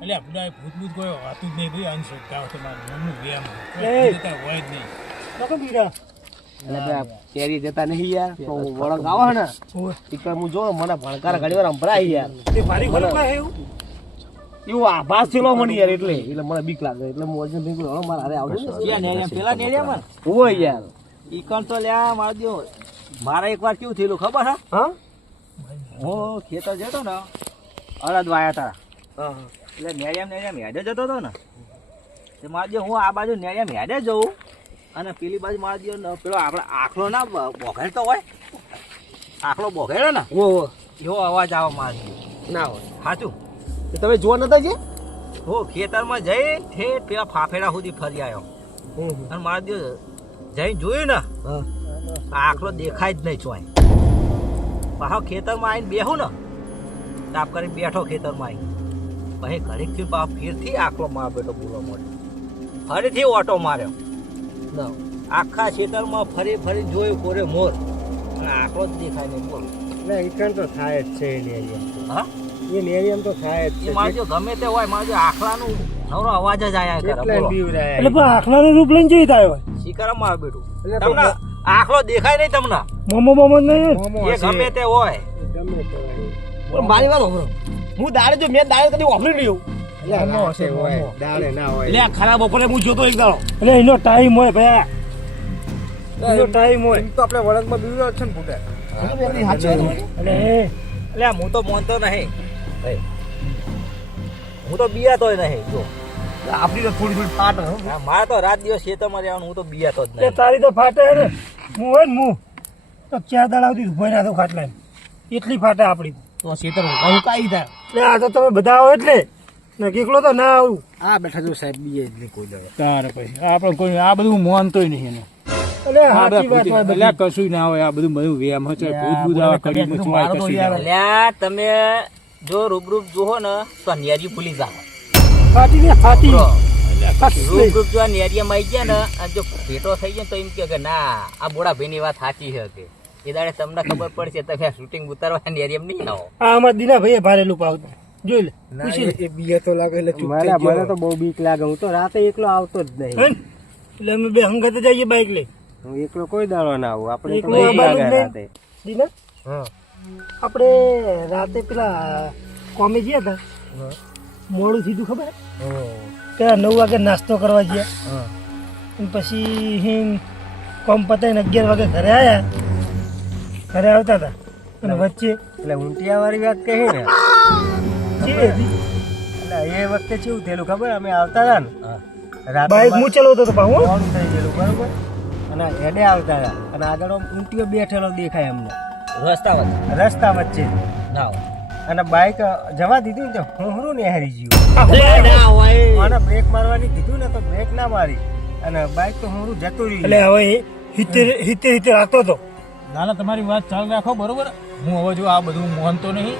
એટલે આપણે ભૂત ભૂત કોઈ હોતું જ નહીં ભાઈ અંધશ્રદ્ધા હોય તમારું મનનું વ્યામ એ. હોય જ નહીં. બીડા કેરી જતા નહીં યાર તો વળંગ આવે ને. ટીકર હું જો મને ભણકાર ઘણી વાર સંભળાય યાર. તે મારી ઘરમાં એવું? એવું આભાસ થયેલો મને યાર એટલે. એટલે મને બીક લાગે એટલે હું અર્જુન ભાઈ હારે આવજો? પેલા નેરિયામાં? હોય યાર. ઈ કણ તો લ્યા માર દ્યો. મારે એકવાર કેવું થયેલું ખબર હે? હા? હું ખેતર જતો ને અડદ વાયા તા. હા. એટલે નેરિયામ નેરિયામ હેડે જતો હતો ને. તે મારા હું આ બાજુ નેરિયામ હેડે જઉં અને પેલી બાજુ મારા જો પેલો આપણે આખલો ના બોઘેડતો હોય. આખલો બોઘેડે ને ઓ એવો અવાજ આવે મારે ના હોય. સાચું એ તમે જોવા નતા જે હો ખેતરમાં જઈ ઠેઠ પેલા ફાફેડા સુધી ફરી આવ્યો. અને મારા જો જઈને જોયું ને આખલો દેખાય જ નહીં ચોય. પાછો ખેતરમાં આવીને બેહું ને તાપ કરીને બેઠો ખેતરમાં આવીને. પછી ઘડીકથી બાપ ફેરથી આખલો મારો બેટો બોલવા મળ્યો ફરીથી ઓટો માર્યો. ના આખા ખેતરમાં ફરી ફરી જોયું કોરે મોર. અને આખલો જ દેખાય નહીં બોલ. એટલે ઈકણ તો થાય જ છે એની હા? એ નેરિયમ તો થાય જ છે. મારજો ગમે તે હોય મારજો આખલાનું નવરો અવાજ જ આયા કરે એટલે પણ આખલાનું રૂપ લઈને જઈ થાય હોય? શિકારામ માર બેઠું. એટલે તમને આખલો દેખાય નહીં તમને. મોમો મોમો નહીં એ ગમે તે હોય. ગમે તે હોય. પણ મારી વાત સાંભળો. હું દાડે જો મેં દાડે કદી વાપરી નહીં ખરાબ બપોરે હું જોતો એક દાડો. એટલે એનો ટાઈમ હોય ભાઈ એનો ટાઈમ હોય. તો આપણે વળંગમાં બીવ્યો છે ને ફૂટે. એટલે હું તો માનતો નહીં. ભાઈ. હું તો બિયાતોય નહીં જો. આપણી તો થોડી થોડી પાટ મારે તો રાત દિવસ ખેતરમાં રહેવાનું હું તો બિયાતો જ નહીં. તારી તો ફાટે ને. હું હોય ને હું તો ચાર દાડા સુધી ઊભો ના થયું ખાટલા એટલી ફાટે આપણી તો શેતર હું કાઈ થાય. એટલે આ તો તમે બધા આવો એટલે. ને એકલો તો ના આવું. આ બેઠા જો સાહેબ બીએ જ નહીં કોઈ દે તારે પછી. આપણે કોઈ આ બધું મોનતોય નહીં એનું. કશું ના હોય. આ બધું બધું ના તમે જો રૂબરૂપ જોવો ને તો નેરી ભૂલી જાવ ફાટી ને ફાટી. રૂબરૂપ જો નેરિયામાં આવી ગયા ને અને જો ભેટો થઈ જાય તો એમ કહે કે ના આ બોડા ભાઈની વાત સાચી છે કે. એ દાડે તમને ખબર પડશે તમે શૂટિંગ ઉતારવા નેરિયમ નહીં આવો આ અમાર દીના ભાઈએ ભારેલું પાવતું જોઈ લે પૂછી એ બીએ તો લાગે એટલે ચૂપ મને- મને તો બહુ બીક લાગે. હું તો રાતે એકલો આવતો જ નહીં. એટલે અમે બે હંગત જઈએ બાઈક લઈ. હું એકલો કોઈ દાડો ના આવું. આપણે એકલો નહીં. દીના? હા. આપણે રાતે પેલા કોમે ગયા હતા મોડું થયું તું ખબર? પેલા નવ વાગે નાસ્તો કરવા ગયા. અને પછી હિંગ કોમ પતાવીને અગિયાર વાગે ઘરે આવ્યા ઘરે આવતા હતા. અને વચ્ચે એટલે ઊંટિયા વાળી વાત કહી ને. એટલે એ વખતે કેવું થયેલું ખબર? અમે આવતા હતા ને. રાતે બાઈક હું ચલાવતો હતો પાછું હું થઈ ગયેલું બરોબર? અને હેડે આવતા હતા. અને આગળ ઊંટીઓ બેઠેલો દેખાય અમને. રસ્તા વચ્ચે. રસ્તા વચ્ચે. ના અને બાઈક જવા દીધી ને તો હું હરું ને હારી ગયું અને બ્રેક મારવાની કીધું ને તો બ્રેક ના મારી. અને બાઈક તો હું જતું રહ્યું. એટલે હવે હિતે હિતે હિત્તેર આવતો હતો. ના ના તમારી વાત ચાલુ રાખો બરોબર? હું હવે જો આ બધું મોહનતો નહીં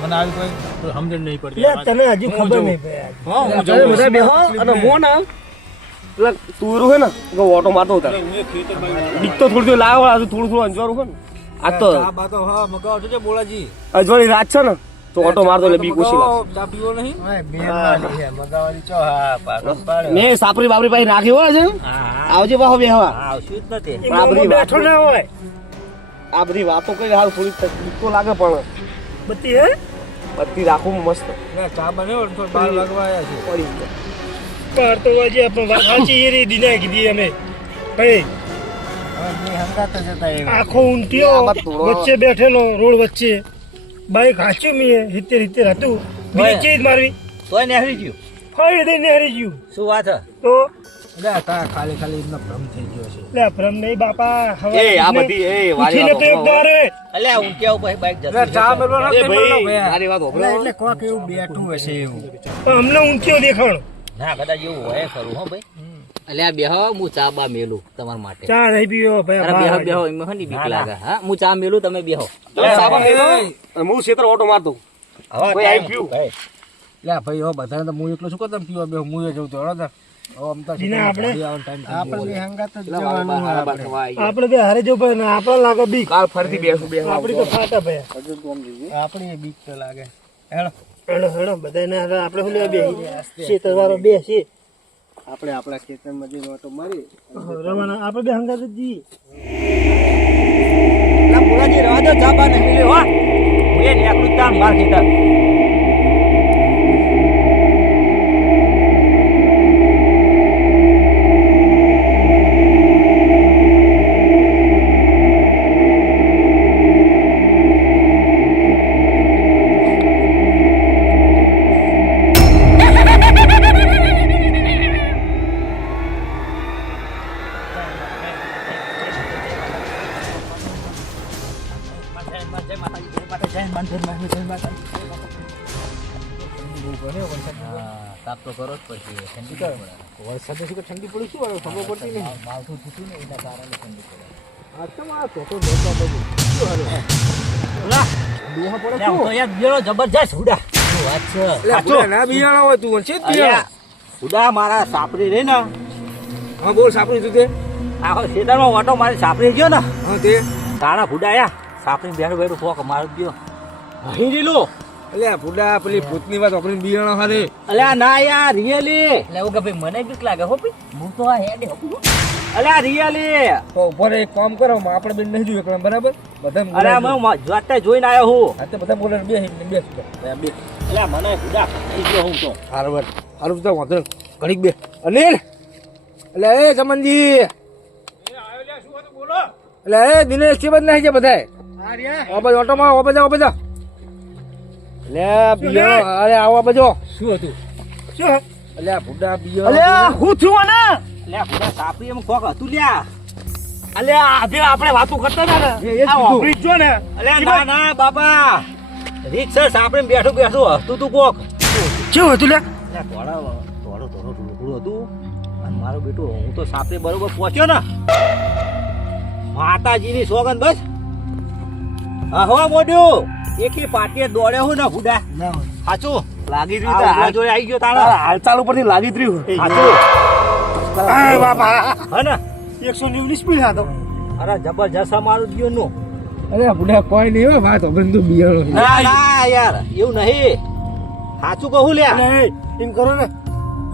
મને આવી કોઈ સમજણ નહીં પડતી. તને હજી ખબર નહીં ભાઈ હા, હું બધા બેહો અને મો ના પેલા તુરું હે ને કે ઓટો મારતો હતા બીક તો થોડું થોડી લાવો આ થોડું થોડું અંજવારું હોય ને. આ તો આ બાતો હા મગાવ છે બોલાજી. અજવાળી રાત છે ને તો ઓટો મારતો એટલે બીક ઓછી લાગે. નહીં. મેં સાપરી બાપરી પાસે નાખી હોય છે આવજે બાહો બેહવા. આવશું જ નથી મોમો બેઠો ના હોય. આ બધી વાતો કરી હાલ થોડી તકલીફ તો લાગે પણ બધી હે? બધી રાખવું મસ્ત. ચા બન્યો તો બાર વાગવા આવ્યા છે. પડી ગયો. કાર તો વાજે આપણે વાત સાચી એ રી દીને કીધી અમે. ભાઈ આખો ઊંટિયો વચ્ચે બેઠેલો રોડ વચ્ચે. બાઈક હાચ્યું મેં હિત્તેર હિત્તેર હતું. બીજી ચીજ મારવી. તોય નેહરી ગયું? ફાડી દઈને નેહરી ગયું. શું વાત તો? ખાલી ખાલી એમનો ભ્રમ થઈ લે ભ્રમ નહીં બાપા. હવે એ આ બધી એ વારી ઉઠીને તો એક વાતો દારે અલ્યા ઊંટિયા ઉપર બાઈક જતી ચા એ ભાઈ મારી વાત હોભળો. એટલે કોક એવું બેઠું હશે એવું. અમને ઊંચો દેખાણો. ના કદાચ એવું હોય ખરું હો ભાઈ. અલ્યા બેહો હું ચા બા મેલું તમારા માટે. ચા નહીં પીવો ભાઈ અરે બેહો બેહો એમાં હની બીક લાગે. હા હું ચા મેલું તમે બેહો. તમે સાબા હું ક્ષેત્ર ઓટો મારતો હવે કોઈ આવી પીવું? લે ભાઈ હો બધાને તો હું એકલો શું કરતા પીવા બેહો? હું એ જઉં તો આપણે બે હારે જો ભાઈ આપણે લાગે બીક. કાલ ફરીથી બેસું બેસું આપડી તો ફાટા ભાઈ આપણી બીક તો લાગે. હેલો હેડો હેડો બધાને હવે આપણે શું બે ખેતર વાળો બે છે. આપણે આપણા ઓટો મારી. રવાના આપણે બે હંગાત જી જઈએ એટલે બોલાજી રવા દો જાબા નહીં મિલે હો. હું એ નેકડું તાણ માર ખેતર. તો કરો જ પછી ઠંડી પડે. વરસાદ શું ઠંડી પડી શું ખબર પડતી નહીં. માવઠું તૂટ્યું ને એના કારણે ઠંડી પડે. જબરજસ્ત હુડા. હુડા મારા સાપરી રહી ને. હા બોલ સાપડી તું તે. આખો ખેતરમાં વાટો મારી સાપરી ગયો ને. હા તે. તારા હુડાયા સાપરી બેઠું બેઠું ફોક મારી ગયો. અહીં રીલું. અલ્યા ફૂડા પેલી ભૂતની વાત આપણે બિયાણા હારે અલ્યા ના યાર રિયલી. એટલે કે ભાઈ મને બીક લાગે હો ભાઈ. હું તો આ હેડે હો અલ્યા રિયલી. તો એક કામ કરો આપણે બેન નહીં જોયું એકલા બરાબર? બધા અરે હું જાતે જોઈને આવ્યો હું. હા તો બધા બોલે બે બે. બે અલ્યા મને થઈ હું તો. હારવાર હારું. બધા વાંધો નહીં. ઘડીક બે. અનિલ! એટલે એ ચમનજી! એટલે એ દિનેશ છે બધા નહીં છે બધા ઓબજ ઓટોમાં ઓબજ ઓબજ એટલે બિયાણો અરે આવો બજો શું હતું? શું? અલ્યા ભૂડા બિયાણો અલ્યા હું થયું ને અલ્યા ભૂડા સાપી એમ કોક હતું લ્યા. અલ્યા આજે આપણે વાતો કરતા હતા ને. આ ઓફિસ જો ને. અલ્યા ના ના બાપા રિક્ષા સાપરી બેઠું બેઠું હતું તું કોક. શું હતું લે અલ્યા ધોળા ધોળું ધોળું ઢોકળું હતું. અને મારું બેટું હું તો સાપરે બરોબર પહોંચ્યો ને. માતાજીની સોગંદ બસ. હા હો મોઢું. એકી પાટીએ દોડ્યો હું ને હુડા સાચું લાગી રહ્યું આ જોડે આવી ગયો તારા. હાલચાલ ઉપરથી લાગી રહ્યું સાચું આ બાપા. હે ને? એકસો નેવું સ્પીડ હતો અરે જબરજસ્ત મારું ગયો નો. અરે બુડા કોઈ નહીં હોય વાત બંધુ તું બિયાણો ના ના યાર એવું નહીં. સાચું કહું લ્યા. નહીં એમ કરો ને.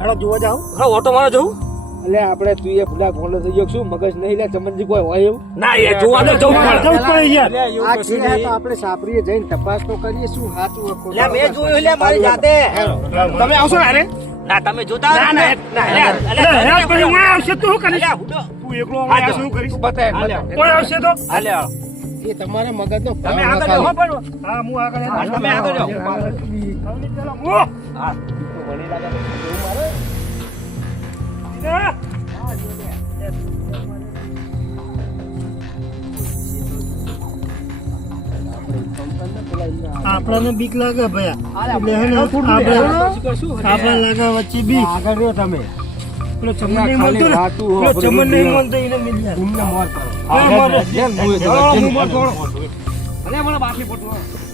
હેડો જોવા જાવ હા ઓટો મારો જવું એટલે આપણે તું એ ભૂડા ફોલો થઈ ગયો શું? મગજ નહીં લે ચમનજી કોઈ હોય એવું? ના એ જોવા તો જવું પડે. જવું પડે યાર આ કીડા તો આપણે સાપરીએ જઈને તપાસ તો કરીએ શું સાચું લે મેં જોયું લે મારી જાતે. તમે આવશો ને અરે ના તમે જોતા ના, ના, ના, અલ્યા, ના, પછી હું આવશે તો શું કરીશ? તું એકલો અમારે આ શું કરીશ? બતાય કોઈ આવશે તો? અલ્યા, એ તમારા મગજનો તમે આગળ જાઓ, હો પણ. હા હું આગળ તમે આગળ જાઓ. હું? હા. આપણને બીક લાગે ભયા. એટલે હે ને આપણે લાગે વચ્ચે બીક આગળ રહ્યો તમે. પેલો ચમન નહીં મળતો ને? પેલો ચમન નહીં મળતો એને મિલ જાય મોર કરો. હા, જેમ હું એ તો હા, જેમ હું મોર કરો. છોડો. અરે મને બાકી પડતું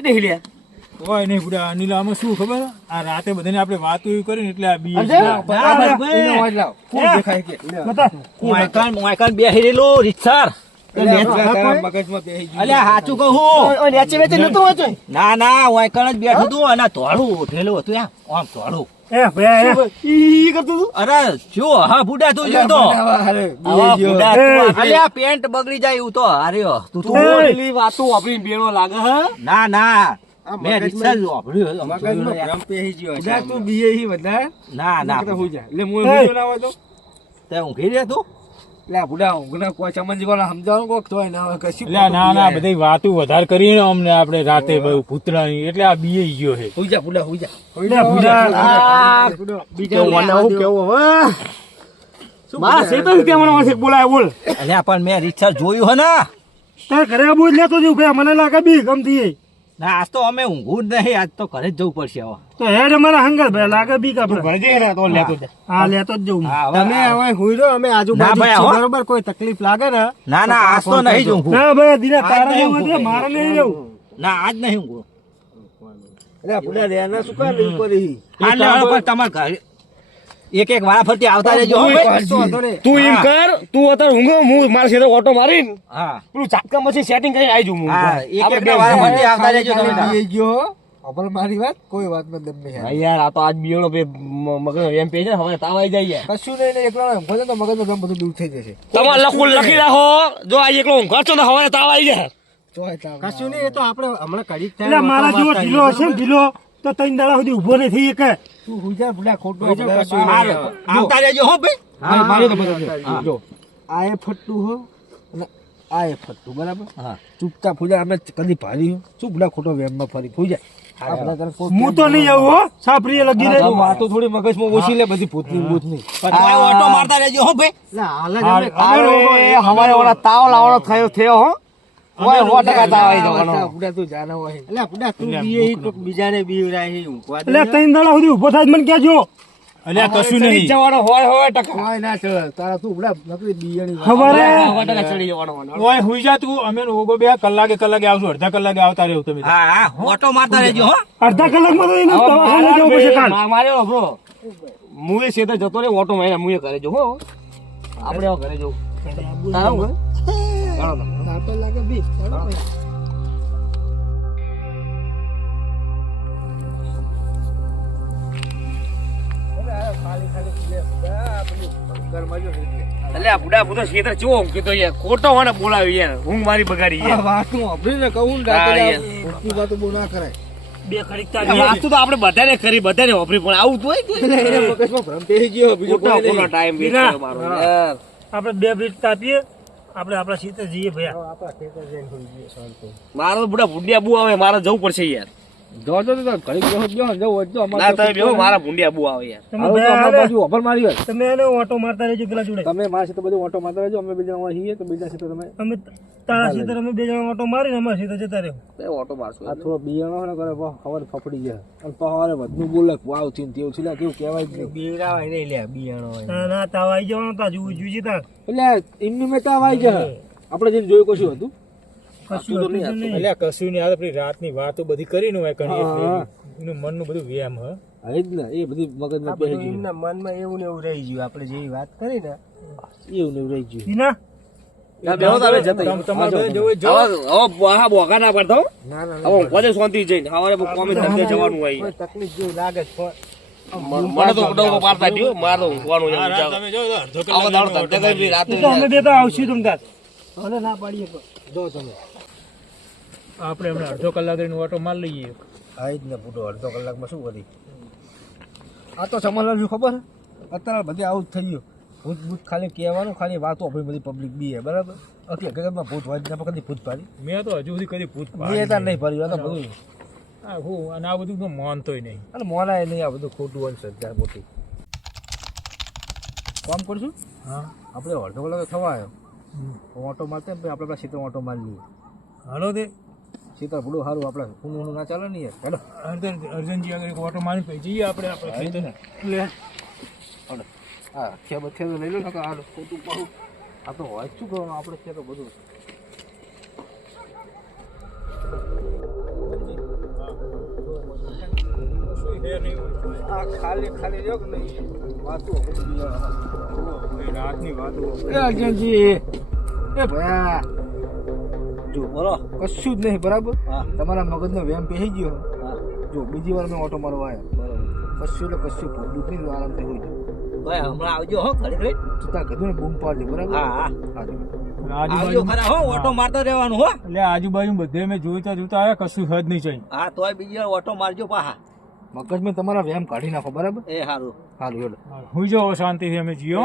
કોઈ નહીં લે. હોય નહીં બુડા અનિલ આમાં શું ખબર? આ રાતે બધાને આપણે વાત એવી કરી ને એટલે આ બી? દેખાય કે? મોયકાન મોયકાન રીતસર. ના ના મોયકાન જ બેઠું હતું અને ધોળું ઉઠેલું હતું આમ ધોળું. એ ભયા ઈ કરતું તું? અરે જો હા બુડા તું જો તો. આવા હારે આવા બેસી ગયો. બુડા એ, તું આ- અલ્યા પેન્ટ બગડી જાય એવું તો. હાર્યો તું તું. પેલી વાતો આપણી બેનો લાગે હે? ના ના. મેં મગજમાં- રીતસર વાપર્યું મગજમાં ભ્રમ પેસી ગયો છે. તું બીએ હી વધારે ના ના ના હું જા એટલે હું ના હોય તો. તે ઊંઘી રહ્યા તું? એટલે બુડા ઊંઘના કોઈ ચમનજી કોને સમજાવવાનું કોક તોય ના હોય કશું એટલે ના ના બધી વાતો વધારે કરીને અમને આપણે રાતે બહુ ભૂતરાની એટલે આ બીએ ગયો છે. હુઈ જા બુડા હુઈ જા. લે ભૂડા આ, બીજા મને હું? કેવું હવે મારા સેતન ત્યાં મને વાંચે બોલાય બોલ. અલ્યા પણ મેં રિક્ષા જોયું હે ને. તાર ઘરે જ લેતો જઉં ભયા મને લાગે બી ગમતી ના આજ તો અમે ઊંઘું જ નહીં આજ તો ઘરે જ જવું પડશે હવે. તો હેડ અમારા હંગર ભાઈ લાગે બી આપણે. ઘરે જઈને તો લેતો જા. હા લેતો જ જવું તમે હવે હુઈ રહ્યો અમે આજુ આજુબાજુ બરોબર? કોઈ તકલીફ લાગે ને ના ના આજ તો નહીં જ ઊંઘું ના ભાઈ દિને તારા જેવું એટલે મારે નહીં જવું. ના આજ નહીં ઊંઘું એટલે બુડા રેના શું કરી? પણ તમારે ઘરે એક એક વાળા ફરતી આવતા રહેજો તું એમ કર તું અત્યારે ઊંઘો હું મારા સીધો ઓટો મારીને હા. પેલું ચાટકા પછી સેટિંગ કરીને આવી જઉં હા. એક એક વાળા ફરતી આવતા રહેજો તમે તાર. મારી વાત કોઈ વાતમાં દમ નહીં હા યાર આ તો આજ બિયણો પે મગજ એમ પે છે હવે તાવ આવી જાય કશું નહીં ને એકલા ઊંઘો છો તો મગજનું કામ બધું દૂર થઈ જશે. તમારે લખું લખી રાખો જો આ એકલો ઊંઘો છો તો હવે તાવ આવી જાય. કશું નહીં એ તો આપણે હમણાં એટલે મારા જેવો ઢીલો હશે ને ઢીલો. તો ત્રણ દાડા સુધી ઊભો નહીં થઈ શકે. તું હુજા ભૂલા ખોટું હુઈ જાઓ, કશું નહીં. હારું. આવતા રહેજો હો ભાઈ. હા, મારી તો મદદ જો આ એ ફટ્ટું હો. અને આ એ ફટ્ટું બરાબર? હા. ચૂપચાપ ફૂજા અમે કદી ભારી શું ભૂલા ખોટો વેમમાં ફરી? ફૂજા હું તો નહીં આવું હો. સાપરીએ લગી રહી વાતો થોડી મગજમાં ઓછી લે બધી ભૂતની ભૂતની. ઓટો મારતા રહેજો હો ભાઈ. હમારે ઓલા તાવ લાવવાનો થયો થયો હો. ઓય હો ટકા તાવ આવી જવાનો પુડા તું જાનો હોય. એટલે ત્રણ દાડા સુધી ઊભો થાય તો મને કહેજો. અલ્યા કશું નહીં. જવાનો હોય હોય ટકા. હોય ના ચડે. તારા તું ભૂલા નકરી બીયણી હવારે હે? ટકા ચડી જવાનો હોય. ઓય હુઈ જા તું. અમે ઓગો બે કલાકે કલાકે આવશું અડધા કલાકે આવતા રહેવું તમે. હા હા ઓટો મારતા રહેજો હો. અડધા કલાકમાં તો એને દવાખાને જવું પડશે કાલ. મારે હો. બ્રો મુએ સીધા જતો રે ઓટો માર્યા મુએ કરે જો હો. આપણે હવે ઘરે જવું તારા હું. તાતો લાગે બી એટલે બુડા બુડા સીધા ચો કીધો યાર. ખોટો મને બોલાવી યાર. ઊંઘ મારી બગાડી યાર વાતું વાપરીને કહું ને હા, રાતે યાર. બહુ ના કરાય. બે ખડીક વાસ્તુ તો આપણે બધાને કરી બધાને વાપરી પણ આવું તો હોય મગજમાં ભ્રમ ગયો. બીજું. Time waste. મારો આપણે બે બ્રિજ કાપીએ આપણે આપણા સીતે જઈએ ભાઈ આપણા ખેતર જઈને મારો તો બુડા ભૂંડિયા બુ આવે મારે જવું પડશે યાર. જો જો બેહો બેહો, હોય ના તમે બેહો મારા ભૂંડિયા બુ આવે યાર તમે બે તો બાજુ ઓફર મારી હોય. તમે એને ઓટો મારતા રહેજો પેલા જોડે. તમે મારા સીતે બધું ઓટો મારતા રહેજો અમે બીજા અમારે છીએ તો બીજા સીતે તમે અમે તારા સીતે અમે બે જણા ઓટો મારીને અમારા સીતે જતા રહેવું. બે ઓટો મારશું આ થોડો બિયાણો હોય ને કરે ખબર ફફડી જાય અને પહાડે વધુ બોલે વાવથી તેવું છે કેવું કહેવાય જ નહીં. ના ના તાવ આવી જવાનો તા તા એટલે એમની મેં તાવ આવી ગયા. આપણે જેને જોયું કશું હતું? કશું હતું નહીં. અલ્યા કશું નહીં આ તો રાતની વાતો બધી કરીને હોય. એટલે એનું મનનું બધું વ્યાયામ હ. એ જ ને એ બધી મગજમાં પહેરી ગયું મનમાં એવું ને એવું રહી ગયું. આપણે જેવી વાત કરી ને એવું ને એવું રહી ગયું. ના બેહો તો તકલીફ જેવું લાગે મને ડોકો પાડતા દ્યો, મારે તો ઊંઘવાનું છે. આ તમે જો અડધો કલાક દાડો ધંધે કરી રાતે અમે બે તો આવશું તમને તાર ના પાડીએ જો તમે. આપણે હમણાં અડધો કલાક રહીને ઓટો માર લઈએ હા જ ને બુડો અડધો કલાકમાં શું કરી? આ તો શું ખબર અત્યારે બધે આવું જ થઈ ગયું. ભૂત ભૂત ખાલી કહેવાનું ખાલી વાતો આપણી બધી પબ્લિક બી હે બરાબર? ઓકે હકીકતમાં ભૂત હોય ના કદી ભૂત પાડી. મેં તો હજુ સુધી કદી ભૂત મેં તાર નહીં ભર્યું આ તો બધું હા હું અને આ બધું તો માનતોય નહીં. અને મોનાય નહીં આ બધું ખોટું હોય શ્રદ્ધા મોટી. કામ કરશું? હા. આપણે અડધો કલાક થવા આવ્યો ઓટો મારતે આપણે આપણા સીધો ઓટો મારી લઈએ. હાલો તે. સીતા ભૂડું સારું આપણે ઊનું ના ચાલે યાર. હેલો. અંદર અર્જનજી આગળ એક ઓટો મારી પછી જઈએ આપણે આપણે ખેતર. લે. હા ખેબ ખેબ લઈ લો ને હાલો. ખોટું પાડું આ તો હોય શું કરવાનું આપણે તો બધું. આ ખાલી ખાલી જો નહીં? વાતો રાતની વાતો અર્જનજી. એ ભયા. જો બોલો. કશું જ નહીં બરાબર? તમારા મગજનો વેમ પહેરી ગયો. જો બીજી વાર મેં ઓટો મારવા આવ્યો. કશું એટલે કશું ભૂલું જ નહીં આરામથી હોઈ જાય ભાઈ હમણાં આવજો હો ઘડી ઘડી તું તાર કીધું ને બૂમ પાડજે બરાબર? હા હા. આવજો ખરા હો ઓટો મારતા રહેવાનું હો. એટલે આજુબાજુ બધે મેં જોઈતા જોતા આવ્યા કશું હદ નહીં ચાઈ. હા તોય બીજી વાર ઓટો મારજો પાહા. મગજમાં તમારા વેમ કાઢી નાખો બરાબર? એ સારું સારું હું જો શાંતિથી અમે જીઓ